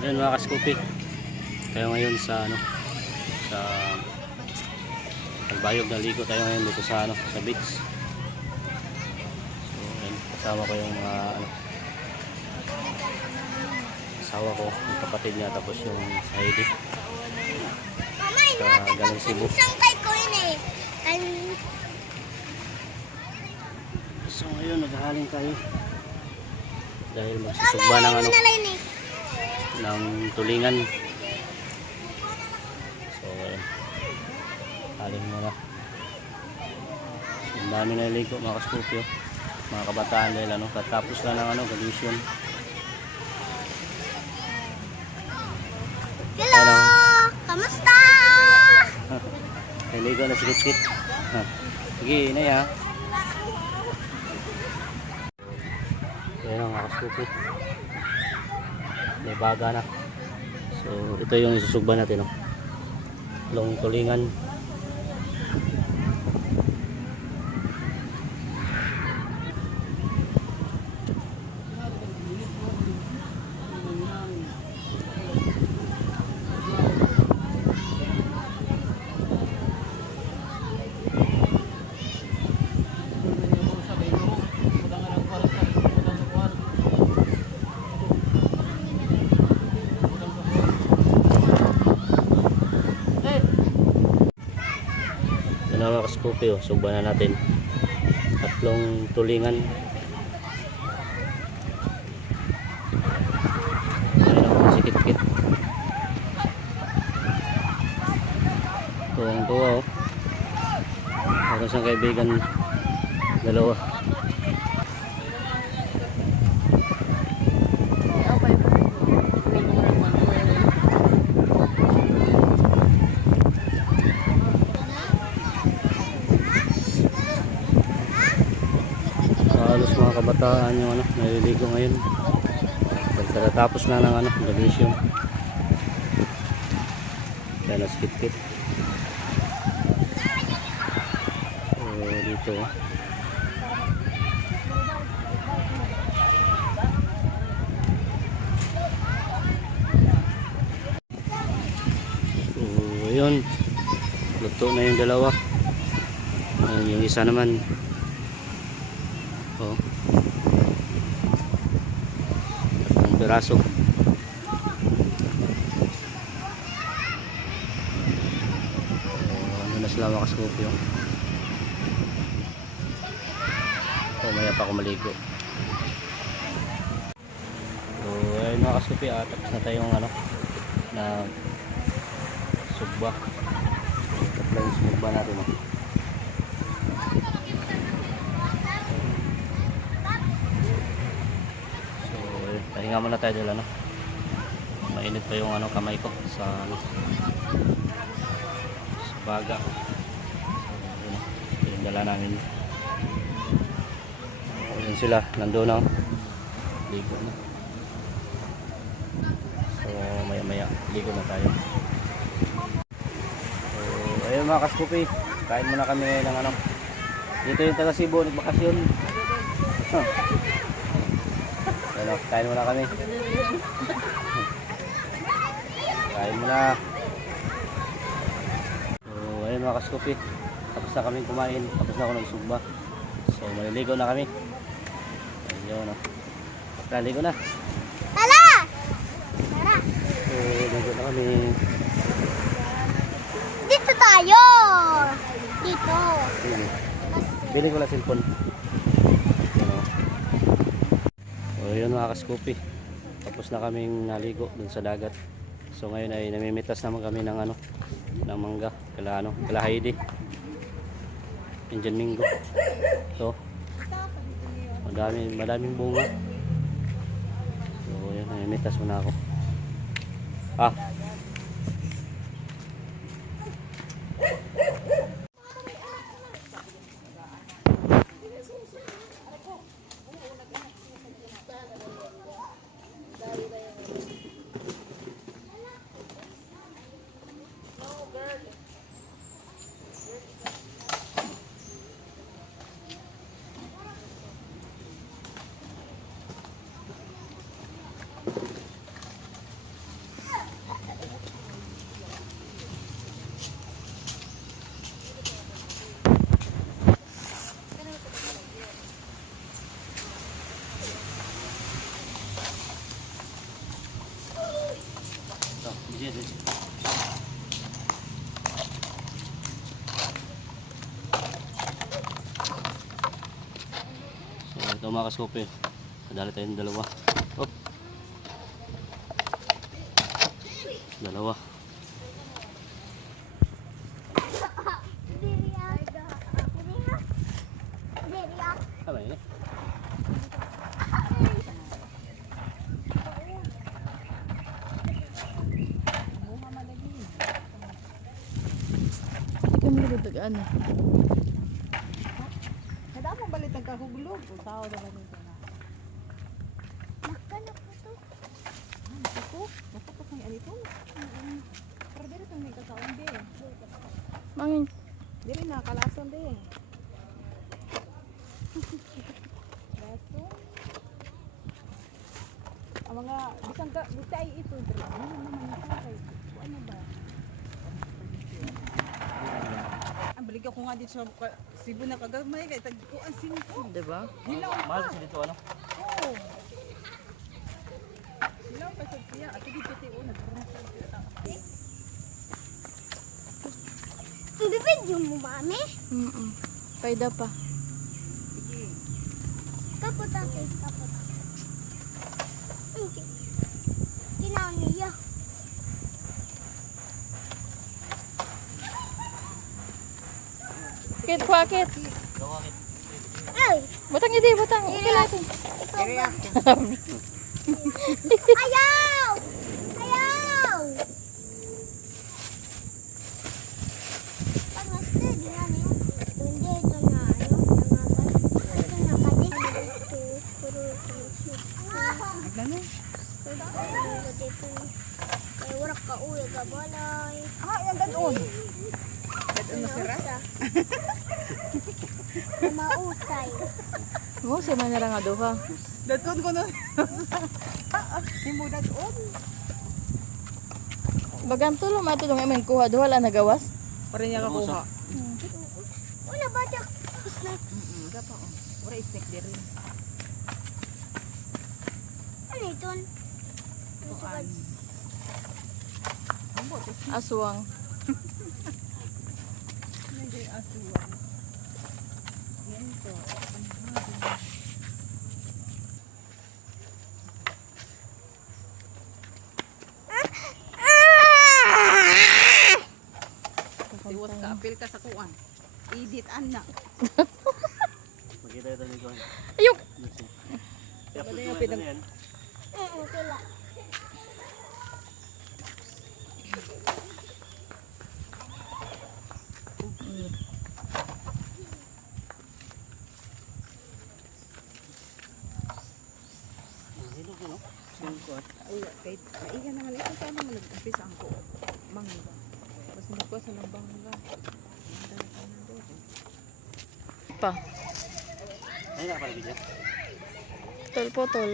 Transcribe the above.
Ayun mga kaskupi. Tayo ngayon sa ano sa Albayog na ligo tayo ngayon dito sa ano sa beach. So ayun, kasama ko yung mga ano asawa ko, yung kapatid niya tapos yung. Mama, Sa Galang Cebu. eh. So ngayon naghahaling tayo dahil magsusugba ng ano ng tulingan. So, ayun. Haling mo na. Ang dami na naligo mga kaskupyo. Mga kabataan dahil ano, katapos lang ng ano, graduation. Hello! Hello. Kamusta? Naligo na si Kit Ha. Sige, inay ha. Ayun ang mga kaskupyo. May baga na. So, ito yung isusugba natin. No? Long tulingan. Mga kaskupyo. Sugba na natin. Tatlong tulingan. Ayun ako si Kit Kit. Tuwang tuwa oh. Meron siyang kaibigan dalawa. Halos mga kabataan yung ano, naliligo ngayon. Pagkatapos na ng ano, graduation. Kaya na skip kit. So, dito. oh. So, ayun. Luto na yung dalawa. Ayun, yung isa naman Oh. Tatlong piraso. Oh, ano na sila mga kaskopyo. Oh, pa ako maligo. So, ayun mga kaskopyo, ah, tapos na tayong ano, na sugba. Tatlo yung sugba natin. Oh. So, pahinga muna tayo dala, no? Mainit pa yung ano, kamay ko sa ano, sa baga. Yung dala namin. So, yun sila, nandun na. oh. Ligo na. So, maya maya, ligo na tayo. So, ayun mga kaskupi, kain muna kami ng ano. Dito yung taga Cebu, nagbakasyon. Huh. Ano, kain muna kami. Kain muna. So, ayun mga kaskopi. Tapos na kami kumain. Tapos na ako nagsugba. So, maliligo na kami. Ayun, no. Naligo na. Tala! Tara! So, ligo na kami. Dito tayo! Dito. Bili ko lang cellphone. Ano. Kaskopi. Tapos na kaming naligo dun sa dagat. So ngayon ay namimitas naman kami ng ano, ng mangga. Kala ano, kala Heidi. Indian Mingo. So, madami, madaming bunga. So, yun, namimitas muna ako. Ah, So, ito mga kaskope. Nadali tayong dalawa. Op. Dalawa. Mo nagdagaan eh. Kada mo balit ang kahuglog. Tao na lang ito na. Nakala ko to. Ako, napakot ng anito. Pero dito itong may kakaon din. Mangin. Dili na, kalason din. Lason. Ang mga, bisang ka, bitay ito. Ano naman ito ano ba? Ang balik ako nga dito sa ka- Cebu na kagamay kay tagkuan singko. Diba? Hilaw Mahal pa. kasi dito ano? Oo. Hilaw pa sa siya. At dito tayo nagkaroon sa Bibidyo mo, mami? Mm-mm. Paida pa. Kapot ate, kapot. Okay. Kinaon niya. Kit, kwakit. Ay! Butang hindi, butang. Okay lang ito. Ayaw! Ayaw! Pangaste, di na niyo. Hindi, ito na, ano, sira. Mausay. Oo, si Manara nga duha. Daton ko nun. Himo daton. Bagan tulong matulong emen kuha duha lang nagawas. Para niya kakuha. Wala ba siya? Snack. Dapat oh. Ora snack diri. Ano ito? Kuan. Ambot is Aswang. Nagay asuwan. Yan to. Tiwas ka, apil ka sa kuan. Edit anak. Makita ito ni Kuan. Ayok! Kaya po yung pinag-. Oo, kila. Yung Kuan. Ay, kay naiga naman ito kaya naman nag-umpisa ang ko. Mangga. Tapos nagkuha sa ng bangga. Pa. Ayun na pala video. Tol po tol.